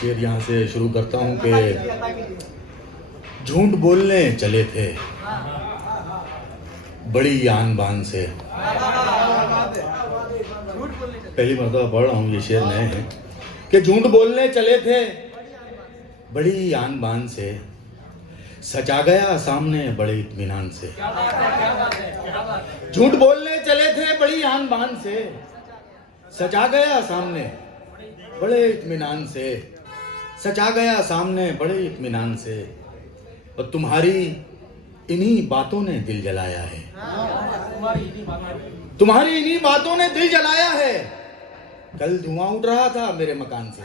शेर यहाँ से शुरू करता हूँ कि झूठ बोलने चले थे बड़ी आन बान से। पहली मर्तबा पढ़ रहा हूँ, ये शेर नए हैं कि झूठ बोलने चले थे बड़ी आन बान से, सचा गया सामने बड़े इत्मीनान से। झूठ बोलने चले थे बड़ी आन बान से, सचा गया सामने बड़े इत्मीनान से, सचा गया सामने बड़े इत्मीनान से। और तुम्हारी इन्हीं बातों ने दिल जलाया है, तुम्हारी इन्हीं बातों ने दिल जलाया है। कल धुआं उठ रहा था मेरे मकान से,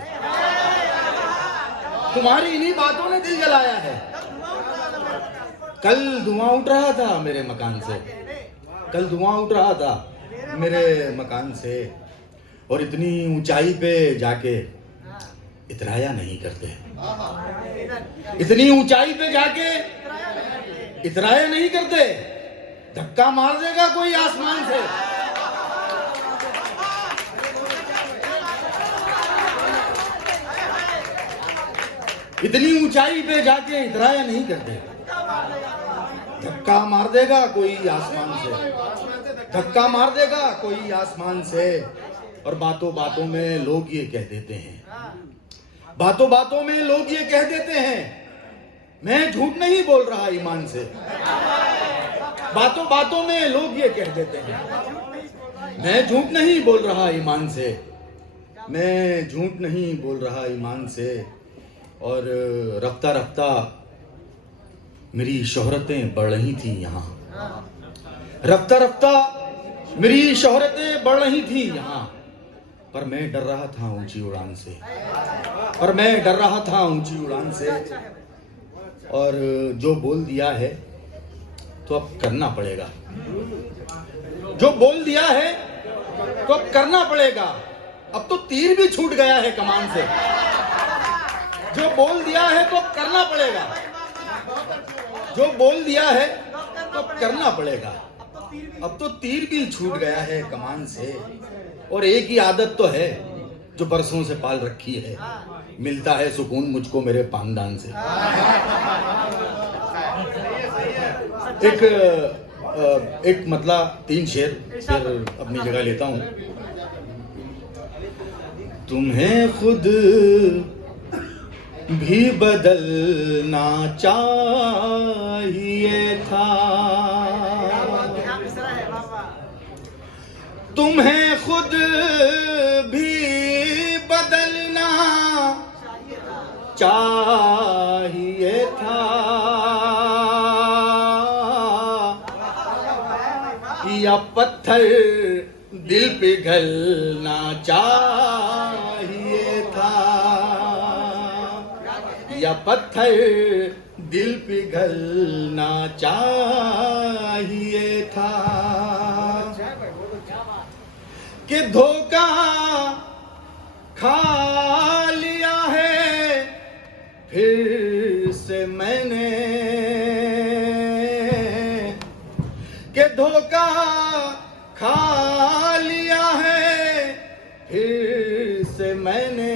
तुम्हारी इन्हीं बातों ने दिल जलाया है। कल धुआं उठ रहा था मेरे मकान से, कल धुआं उठ रहा था मेरे मकान से। और इतनी ऊंचाई पे जाके इतराया नहीं करते, इतनी ऊंचाई पे जाके इतराया नहीं करते। धक्का मार देगा कोई आसमान से, इतनी ऊंचाई पे जाके इतराया नहीं करते। धक्का मार देगा कोई आसमान से, धक्का मार देगा कोई आसमान से। और बातों बातों में लोग ये कह देते हैं, बातों बातों में लोग ये कह देते हैं, मैं झूठ नहीं बोल रहा ईमान से। बातों बातों में लोग ये कह देते हैं, मैं झूठ नहीं बोल रहा ईमान से, मैं झूठ नहीं बोल रहा ईमान से। और रफ्ता रफ्ता मेरी शोहरतें बढ़ रही थी यहाँ, रफ्ता रफ्ता मेरी शोहरतें बढ़ रही थी यहाँ। पर मैं डर रहा था ऊंची उड़ान से, पर मैं डर रहा था ऊंची उड़ान से। और जो बोल दिया है तो अब करना पड़ेगा, जो बोल दिया है तो अब करना पड़ेगा। अब तो तीर भी छूट गया है कमान से, जो बोल दिया है तो अब करना पड़ेगा, जो बोल दिया है तो अब करना पड़ेगा। अब तो तीर भी छूट गया है कमान से। और एक ही आदत तो है जो बरसों से पाल रखी है, मिलता है सुकून मुझको मेरे पानदान से। एक मतलब 3 शेर फिर अपनी जगह लेता हूं। तुम्हें खुद भी बदलना चाहिए था, तुम्हें खुद भी बदलना चाहिए था। या पत्थर दिल पिघलना चाहिए था, या पत्थर दिल पिघलना चाहिए था। कि धोखा खा लिया है फिर से मैंने, कि धोखा खा लिया है फिर से मैंने।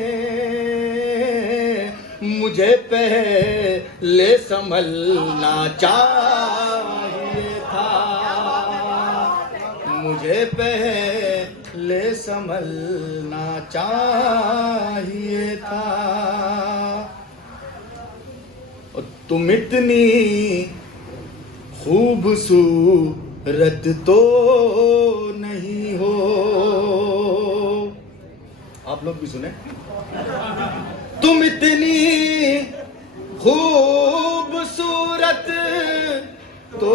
मुझे पहले संभलना चाहिए था, मुझे पहले संभलना चाहिए था। और तुम इतनी खूबसूरत तो नहीं हो। आप लोग भी सुने, तुम इतनी खूबसूरत तो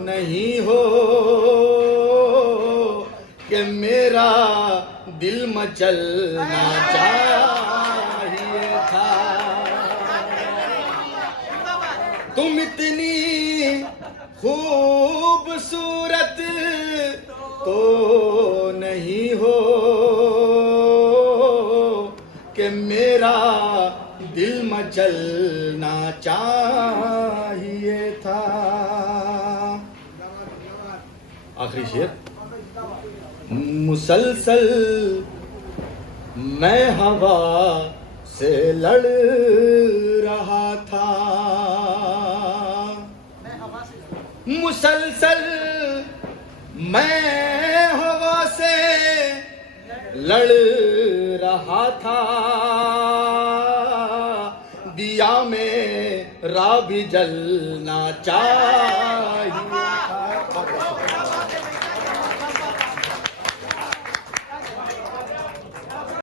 नहीं हो कि मेरा दिल मचलना चाहिए था। तुम इतनी खूबसूरत तो नहीं हो कि मेरा दिल मचलना चाहिए था। आखिरी शेर। मुसलसल मैं हवा से लड़ रहा था। मुसलसल मैं हवा से लड़ रहा था, दिया मेरा भी जलना चाहता